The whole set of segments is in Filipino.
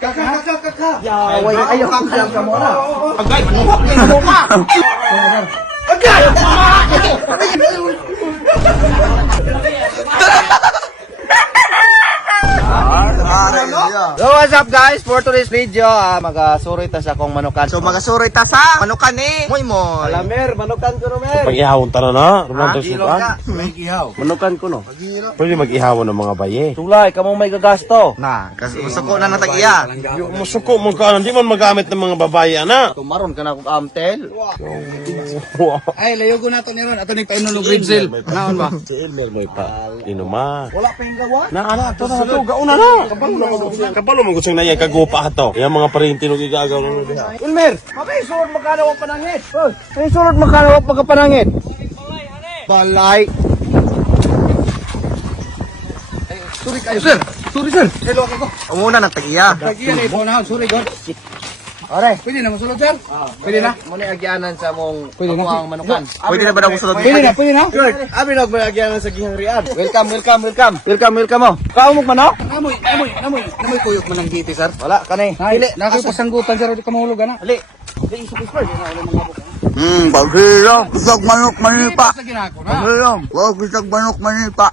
Kaka. Yaway, ayaw ka mo na. Agay, manuhok na mo ka! Agay! So what's up guys, for today's video magasuroy ta sa akong manukan. So magasuroy ta sa manukan ni Moy Moy. Alamer, manukan ko no mer. Pag-ihawon ta na na. Rumang Gilo ka, may ihaw. Manukan ko no. Pwede mag-ihawon ng mga baye. Sulay, kamong may gagasto. Na, gusto ko na natagiya. Yung musuko mo ka, hindi man magamit ng mga babae, ana. Tumaron ka na kung amtel. Ay, layo ko na to ni Ron. Ato ni painulog Rinzel. Naon ba? Si Elmer Moy pa. Inuma. Wala pa yung gawa. Na, ana, ito na ito. Gauna na. Kapalo mo gusto na yan, kagupa to. Yan mga parinti nung igagaw na nila. Ilmer, mabay sulod magkano ang panangit. Ay sulod magkano ang pagkapanangit. Balay. Sorry kayo, sir. Sorry, sir. Hello ako. Umuna natagiya. Tagiyan eh, po na. Sorry, God. Ore, Pwede na masulod, sir? Pwede na? muna agyanan sa mong Pwede na. ang manukan. Pwede na ba daw gusto Pwede na, pwede na. Good. Abi nag agyanan sa gihang riad. Welcome mo. Kaumok manok? Namoy kuyok man ang giti, sir. Wala kanay. Dili, nakapasanggutan, sir. Di ka mahulog, ana. Ali. Dili isip first. Pagkirang, kusag manok manipa. Sa ginako na. Pagkirang, kusag manok manipa.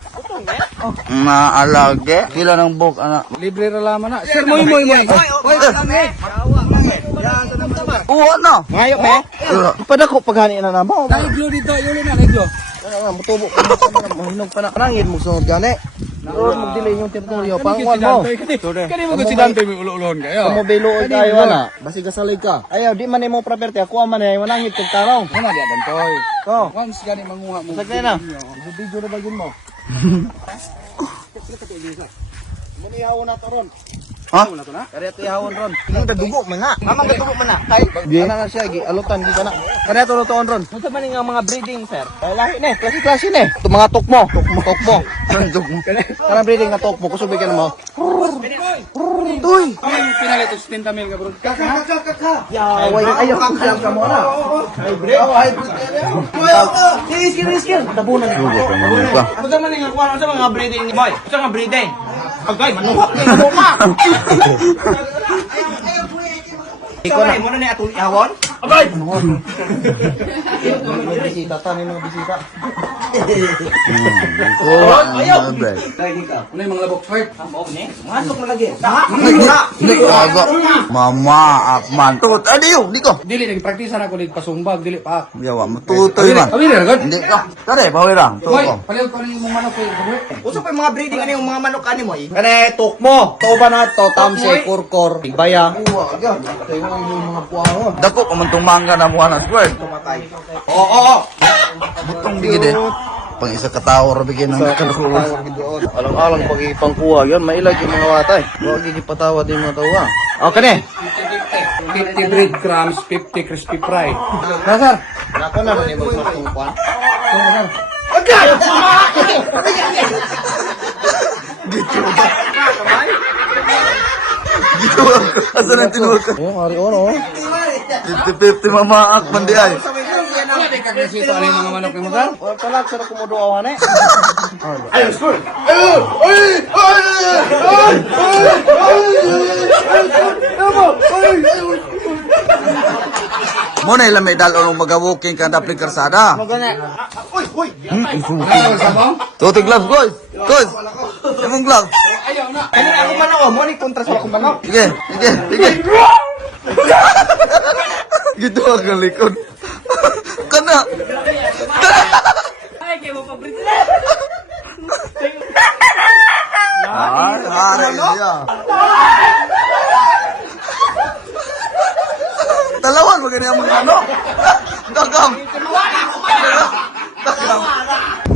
Maalage. Sila ng bok, anak. Libre ra laman na. Sir, moy. Uwa na. Ngayo pe. Padako paghani na namo. Naiglo dito, yun na, naiglo. Mutubo ka na mahinog pa na. Kanangin mo sunod gani. Doon magdilay yung teritoryo. Pangwan mo. Kani mo si Dante may ulo-ulon kayo. Kamo beloy kayo ana. Basi gasalig ka. Ayaw di man imo property ako man ay manangit kog tarong. Ano di Dantoy? To. Once gani manguha mo. Sagay na. Video na bagin mo. Muni hawo na taron. Ha? Kaya ihawon ron. Ang dadugo man nga. Mamang gadugo man na. Kay ana na siya gi alutan gi kana. Kaya to lutoon ron. Unsa man nga mga breeding sir? Lahi ne, klase ne. Ito mga tokmo. Sandok mo. Karang breeding nga tokmo kusog bigyan mo. Kami mo pinalit os 30 mil ka bro. Yaway, ayaw ka mo na. Hybrid. Iskir. Tabunan ko. Ano man nga kuha sa mga breeding ni Moy? Sa mga breeding. Agay, manuhok na mo ka! Ikaw na, muna na atong ihawon? Agay! May bisita, tanin mga bisita. Ayaw! Ano yung mga labok fight? Masok na lagi. Aga. Mama, akman. Tut, adiyo, di ko. Dili nang praktisan ako dito pasumbag dili pa. Yawa, matutoy man. Abi na gud. Hindi ka. Tare, pawirang. Boy, Tuko. palihog ko ning manok ko. Uso pa yung mga breeding ano yung mga manok ani Moy? Kane tokmo. Toba na to tamse kurkor. Baya. Dako ka man tong mangga na mo anak square. Oo. Butong bigide. Pang isa ka tao ra bigyan ng kalukulo. Alang-alang pag ipangkuha yan, mailag yung mga watay. Huwag ipatawa din mga tawa. O kane. 50 breadcrumbs, 50 crispy fry. Nasar. Nako na rin mo sa tungkuan. Dito ako. Asa na tinuwag ka? Yung hari ono. 50-50 mama akman di ay. Hindi ka kasi ito ano yung mga manok mo sir? Wala pala sa kumuduawan eh. Ayun, school. Mo na ilang may dalo ng mag-walking ka na pling karsada. Uy! Ano sa mo? Tuti gloves, guys. Guys. Imong gloves. Ayaw na. Kanina ako manok, mo ni kontra sa akong manok. Sige. Gitu ang likod. Kana. Iya. Talawan mo ganyan mga ano? Gagam.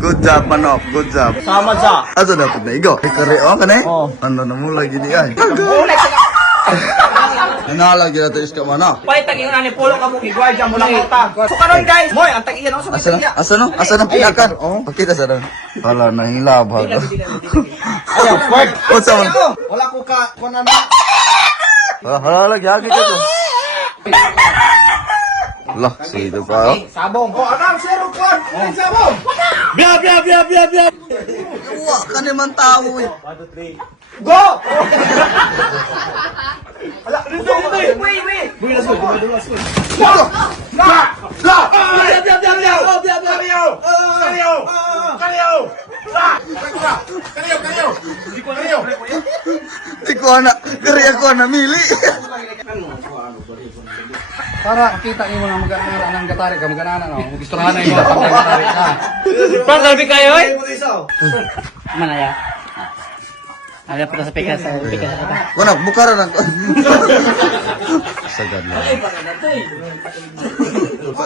Good job, manok. Good job. Sama sa. Ato dapat na igo. Ikari o ka na eh. Oh. Ano na mo lagi di ay. Nanalagi na ito iska manok. Pay tag yung ani polo ka mo gigwardya mo lang uta. So karon guys, Moy, ang tag-iyan ako sa Asa na? Asa no? Asa na pinakan? Oh, pakita sa doon. Wala na hilab ha. Ayaw, squirt. What's up? Wala ko ka, kunan na. Hala lagi agi ka to. Lah, sido pa. Sabong. Oh, anam zero kon. Sabong. Biya! Wa ka naman tao eh. Go! Di ko na, kari ako namili. Para kita niyo mga mag-aana ng gatari ka, mag-aana no. Gusto na yung mga gatari ka. Parang kalbi kayo eh. Manaya. Ada pa sa pikas sa Kuna, bukara na. Sagad na.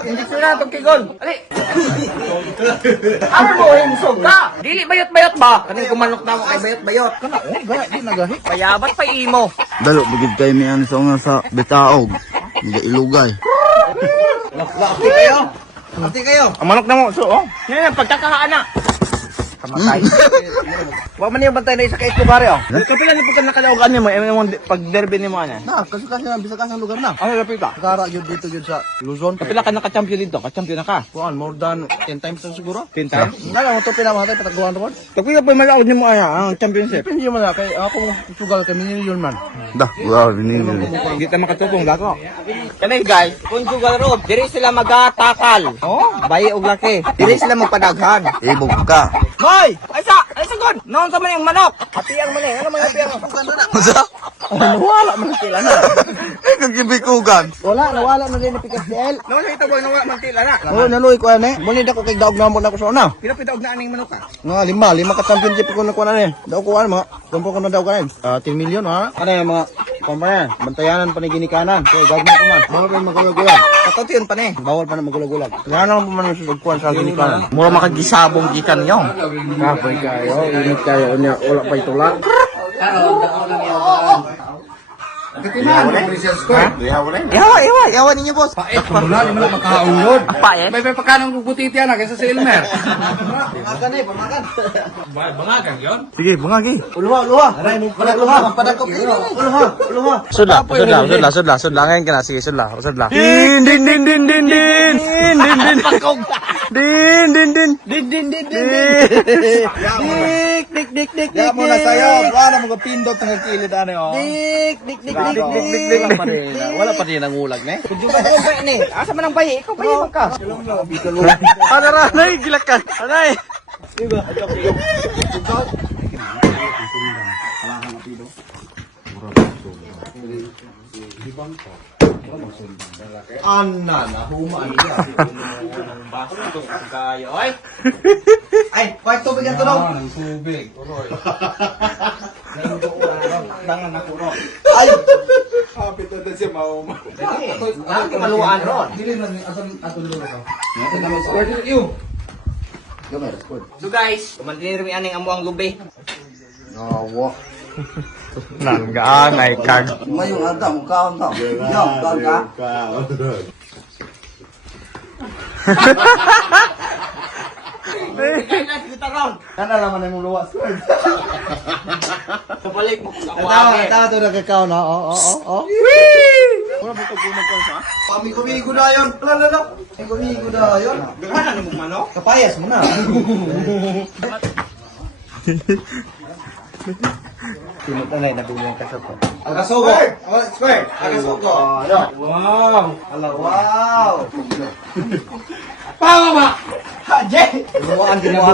Hindi ko na itong kigol. Ali. Ano mo hinsog ka? Dili bayot-bayot ba? Kanang kumanok na ako kay bayot-bayot. Kana, di nagahi. Payabat pa imo. Dalo, bugid kayo ni ano sa una sa betaog. Hindi ilugay. Ati kayo. Ati kayo. Ang manok na mo. So, oh. Yan, pagkakahaan na. Kamatay. Wa man yung bantay na isa kay Escobar oh. Kapila ni pagka nakalaugan niyo mo, pag derby ni mo ana. Na, kasi na, bisa kasi ang lugar na. Ano lapit ka? Kara yun dito yun sa Luzon. Kapila ka naka-champion dito, ka-champion na ka. Kuan, more than 10 times na siguro. 10 times. Nala mo ito pinamahatay patagawan ron. Kapila pa malaod ni mo ana ang championship. Hindi mo na, kay ako sugal kay million man. Dah, wow, binili. Hindi ta makatutong dako. Kanay guys, kung sugal road, diri sila magatakal. Oh, bayi og laki. Diri sila magpadaghan. Ibog ka. Hoy! Ay sa god! Noon sa man yung manok! Hatiang man eh! Ano man yung hatiang? Masa? Nawala man sila na! Kagibikugan. Wala, nawala na rin ni Pikas DL. Noon sa ito boy, nawala man sila na! Oo, naluy ko yan eh. Muli na ko kay daog na mo na ko sa una. Pinapitaog na aning manok ka? Nga, lima ka championship ko na kuha na rin. Daog ko ano mga, kumpo ko na daog ka rin. 10 million ha. Ano yung mga, kumpayan, bantayanan pa ni ginikanan. Kaya gagawin ko man. Bawal pa yung magulag-gulag. Katot yun pa na eh! Bawal pa na magulag-gulag. Kaya naman pa man yung sugkuhan sa ginikanan. Mura makagisabong gikan nyo! Kapoy kayo, init kayo. Wala pa itula. Katiman, Mauritius Square. Yawa ninyo boss! Pait, wala, di mo na makaulod. Apa eh? May pagkanang butiti yan kaysa sa Elmer. Sige, bungagi. Uluha. Uluha. Sudla. Ngayon ka na. Sige, sudla. Din. Dik. Ya mo na sayo. Wala mo pindot ng kilid ano. Dik. Wala pa rin nangulag na eh. Kung ba ko ba ini? Asa man ang bayi? Ikaw bayi man ka! Anay, gilakan. Anay. Anna na humaan niya. Kayo, ay! Ay, white tubig yan tulog. Ng tubig. Dangan na kuno. Ay! Ang kamaluan ron! Dili na atong lulo ka. So guys, kumantinir mi aning amo ang lubi. Awa. Nanggaan ay kag. Mayong ata, mukhaon ka. Kaon ka. Kita ron! Kana naman ang luwas. Kabalik mo sa Tawa to na kakao na. Oo. Wala ba ito gunag ko sa? Pamigo na yun. Wala. Pamigo na yun. Gagana ni mong manok? Kapayas mo na. Tinutanay na bilhin ka sa to. Agasugo. Square. Agasugo. Wow. Wow. Pawa ba? Jay! Luwaan din mo.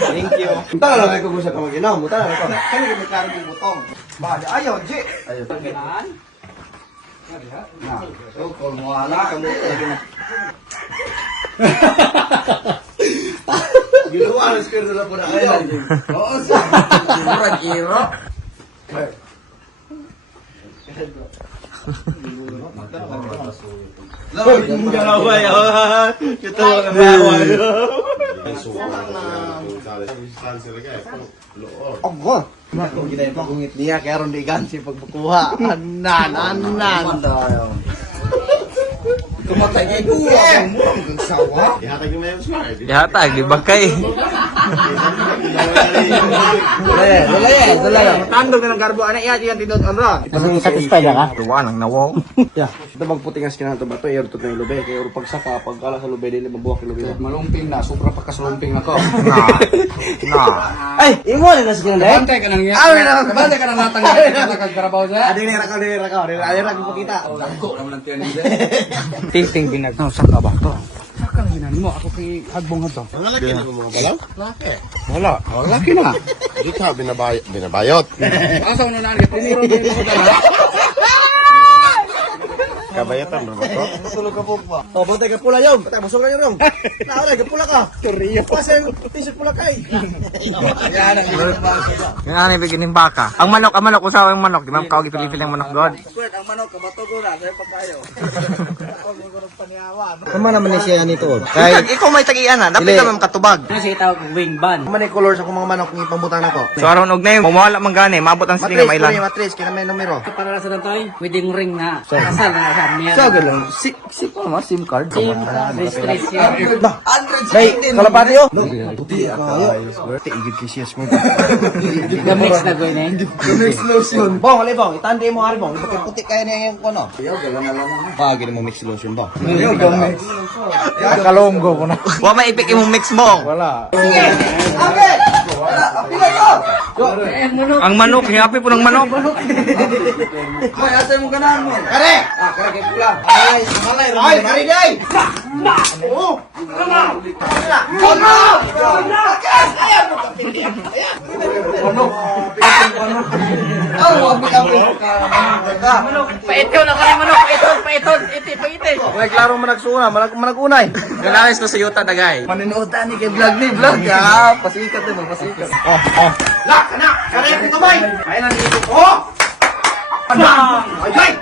Thank you. Tara lang ko sa kamaginaw mo. Tara ko. Kani may karong yung butong. Ba, ayaw, Jay. Ayaw. So, kung wala ka mo. Ginawa ang square na po na ayaw. Oo, sa. Murag iro. Gaway, ito ang gaway. Ogo. Mako ginay pagungit niya kaya ron di gansi pagbukuha. Anan. Kumatay kay kuha. Ang sawa. Ihatag yung mayon smart. Ihatag, di ba kay? Dalaya. Tandog na ng garbo. Ano iya, diyan tinod ang ra. Satisfied na ka? Tuwa nang nawaw. Ito magputingas ka na ito ba ito? Iyarto na yung lube. Kaya pagsaka, pagkala sa lube, dili mabuwak yung lube. Malumping na, sobra pa kasulumping ako. Ay, imo na sa kinala. Bantay ka nang bantay ka nang natanggal ka kagkarabaw sa. Adinira ka. Adinira ko pakita. Dako naman ang tiyan nila. Ting binag. No, saan ka ba to? Saka lang hinani mo, ako kay hagbong to. Ang lalaki na mga balaw? Laki. Wala, laki na. Dito ka, binabayot. Asa mo na tiniro din ko dala. Kabayatan ba ito? Tulog ka po ba? O, bantay ka pula yung. Bantay, busog na yung. Naawala, ka pula ka. Toriyo. Kasi t-shirt pula kay. Yung ano ibigin ng baka. Ang manok, usawa yung manok. Di ba kawag ipilipil ng manok god? Sweat, ang manok, kabato ko na. Sa'yo pagkayo. Ano naman ni siya nito? Kahit Ikaw may tagian na. Dapat Dili. ka may katubag. Ano siya tawag wing ban? man yung color sa kung mga manok ng pambutan ako. So aron og na yun. Mawala man gani. Mabot ang siling na mailan. Matris, kina may numero. Para sa nantoy, wedding ring na. Kasal na siya. Niya. So, gano'n. Si ko naman, SIM card. Team registration. Nay, kalapati yun. Puti kayo. Tigid kisiyas mo. Gamix na gawin eh. Mix lotion. Bong, ali bong. Itandi mo hari bong. Ipagka puti kaya niya yung kono. Pagi mo mix lotion ba? Kalonggo ko na. Wa may ipik imong mix mo. Wala. Ang manok, happy po ng manok. May asa mo ganahan mo. Kare! Kare kay pula. Ay, malay. Ay, kare day! Oo! Paitaw na kami manok. Paitol. Iti. May klaro man nagsuna, managunay. Ganalis ko sa yuta dagay. Maninuotan ni kay vlog ni vlog. Ah, pasikat mo, pasikat. Lak na, kare ko kamay. Ay na dito. Oh! Ay!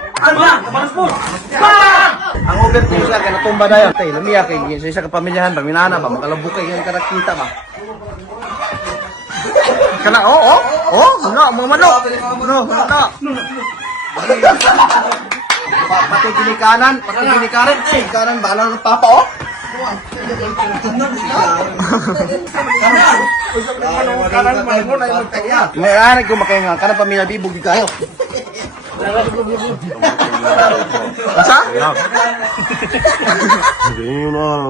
Ang overthink sila kaya natumba na yan. Tay, lamiya kay sa isa ka pamilyahan ba, minana ba, makalabukay yung karakita ba. Kana ano, mga manok. Ano. Pati ginikanan, ginikanan, bala ng papa, oh. May anak ko makaya nga, kanang pamilya bibog di kayo. Asa? Yun na.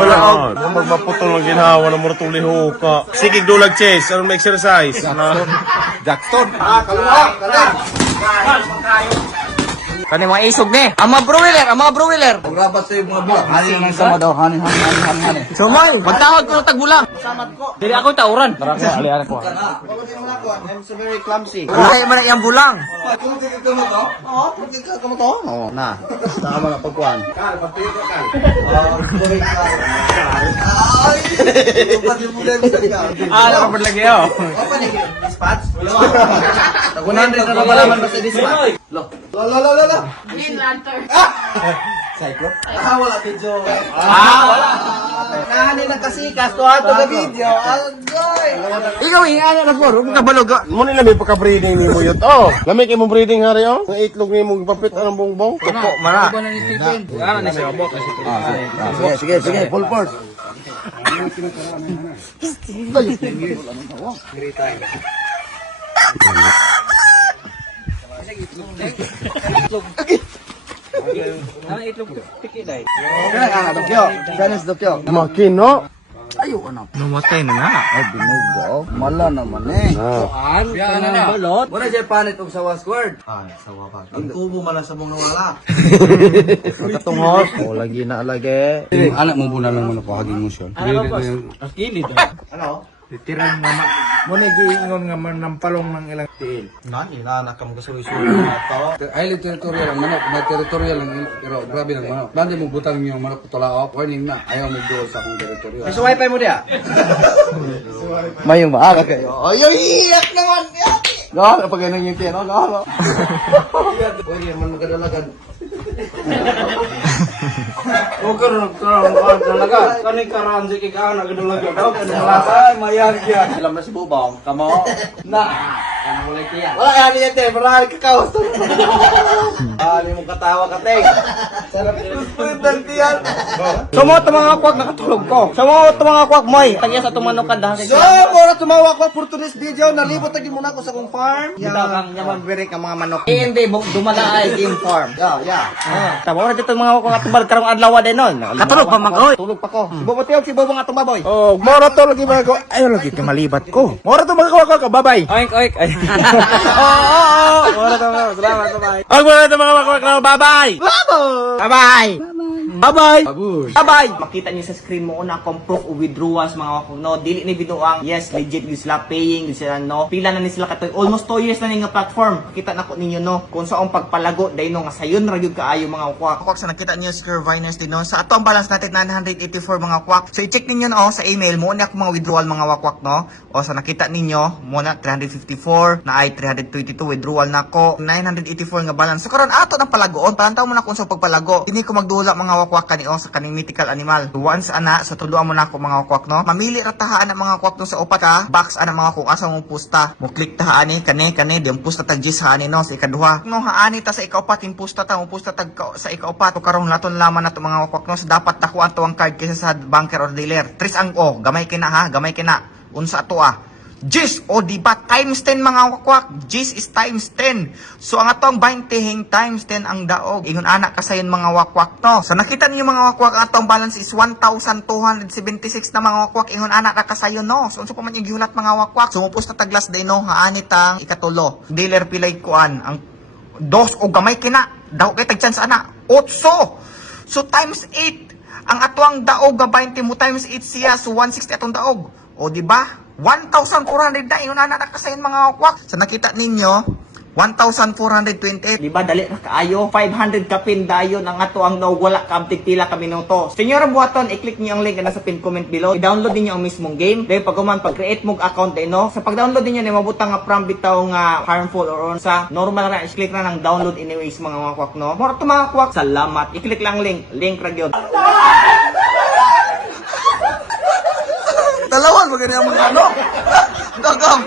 Balaog. Magmaputol ng ginhawa ng murtong liho ka. Sige, dulag chase. Anong exercise? Jackson. Kaluha, Kani mga isog ni. Ang mga broiler. Pagrabat sa mga bulat. Hanin lang sama daw, hanin. Sumay, magtawag ko ng tagbulang. Dili ako tauran. I'm so very clumsy. Kaya man iyang bulang. Oo, na. Tama na pagkuhan. Kapag lagi ako. Open ni dispatch. Tagunan din na malaman ba sa dispatch? Lo. Green Lantern. Cyclops? Wala video. Wala. Nahani na kasikas to ato na video. Agoy. Ikaw ingana na po, rung kabalog. Mo nila may pagka-breeding ni mo yun. Oh, lamig kayo mo breeding hari oh. Ang itlog ni mo papit anong bongbong. Tuko, mara. Ano ni Stephen? Ano ni siya obok? Sige, full force. Ano itlog piki dai? Ganas dokyo. Makin no? Namatay na nga. Ay, binugo. Mala naman eh. Yan na. Balot. Wala siya panit og sawa squared. Ay, sawa pa. Ang kubo man sa mong nawala. Katungos. O, lagi na lagi. Anak mo buna lang mo na pahaging mo siya. Ano ba? Kilid. Ano? Titirang mama. Muna giingon nga man ng palong ng ilang tiil. Nani, nakam ka suwi-suwi na to. Island territorial ang manok, na territorial ang pero grabe lang manok. Bande mo butang yung manok putulaok, warning na, ayaw mo duol sa akong territorial. Sa wifi mo dia? Mayong maaga kayo. Ay, iyak naman. Gano, pag ganun yung tiyan, gano. Pwede naman magkadalagan. Huwag ka rin talaga. Kanay karan si kikahan, nagdalaga daw. Ay, mayag yan. Alam na si Bubong, kamo. Na! Wala yan niya, te. Marahal ka kaos. Hindi mo katawa ka, te. Sarap yung dantiyan. So mo ito mga kwak, nakatulog ko. So mo ito mga kwak, moy. Tagya sa tumanukad dahil So, mura tumawa ko for today's video. Nalibot lagi muna ako sa kong farm. Dito kang nyaman ang mga manok. Hindi, dumala ay game farm. Yeah. Tama ko na dito mga kwak tubal karong adlaw din nun. Katulog pa mag-oy. Tulog pa ko. Bubutiog si Bobo nga tumaboy. Oh, mura to lagi mga ko. Ayaw lagi ka malibat ko. Mura to mga ko. Bye-bye. Oink, oink. Mura to mga. Salamat. Bye-bye. Ang mga ito mga makwak na bye-bye! Bye-bye. Bye-bye. Bye-bye! Makita niyo sa screen mo una kung proof of withdrawals mga wakog, no? Dili ni binuang, yes, legit yun sila paying, yun sila, no? Pila na ni sila katoy. Almost 2 years na nga platform. Kita na ko ninyo, no? Kung saan pagpalago, dahil no, nga sayon, ragyod kaayo mga kwak. Kwak, sa nakita niyo sa Viners din, no? Sa ato ang balance natin, 984 mga kwak. So, i-check ninyo, no? Sa email, muna ako mga withdrawal mga wakwak, no? O, sa nakita ninyo, muna 354, na ay 322 withdrawal na ko, 984 nga balance. So, karon ato ng palagoon, palantaw mo na kung sa pagpalago. Hindi ko magdula mga wakwak kani o sa kaning mythical animal. Once ana sa tuluan mo na ako mga wakwak, no. Mamili ra tahaan ang mga wakwak no sa upat ha. Box ana mga kung asa mo pusta. Mo click tahaan ni kani dem pusta tag gis haani no sa ikaduha. No haani ta sa ikaupat yung pusta ta mo pusta tag sa ikaupat. So karon laton laman nato mga wakwak no sa dapat takuan to ang card kaysa sa banker or dealer. Tris ang o gamay kina ha, gamay kina. Unsa ato Gis, o diba, times 10 mga wakwak. Gis is times 10. So, ang atong 20 times 10 ang daog. Ingon anak kasayon mga wakwak, no? So, nakita niyo mga wakwak, ang atong balance is 1,276 na mga wakwak. Ingon anak na kasayon, no? So, unsa pa man yung gihulat mga wakwak. Sumupos na taglas day, no? Haanit ang ikatulo. Dealer pilay kuan. Ang dos o gamay kina. Daog kay tagchance ana. 8. So, times 8. Ang atong daog, 20 mo times 8 siya. So, 160 atong daog. O, diba? 1,400 na yun na nakasayin mga wakwak. Sa nakita ninyo, 1,428. Diba, dali na kaayo. 500 kapin dayon ang ato ang wala kabtig pila kami nung to. Senyora buhaton, i-click niyo ang link na nasa pin comment below. I-download niyo ang mismong game. Dahil pag pag-create mong account din, no? Sa pag-download niyo, mabutang nga from bitaw nga harmful or sa normal na i-click na ng download anyways mga wakwak, no? Mora to mga wakwak. Salamat. I-click lang link. Link ra gyud. Dalawan, maganda yung mga ano. Gagam.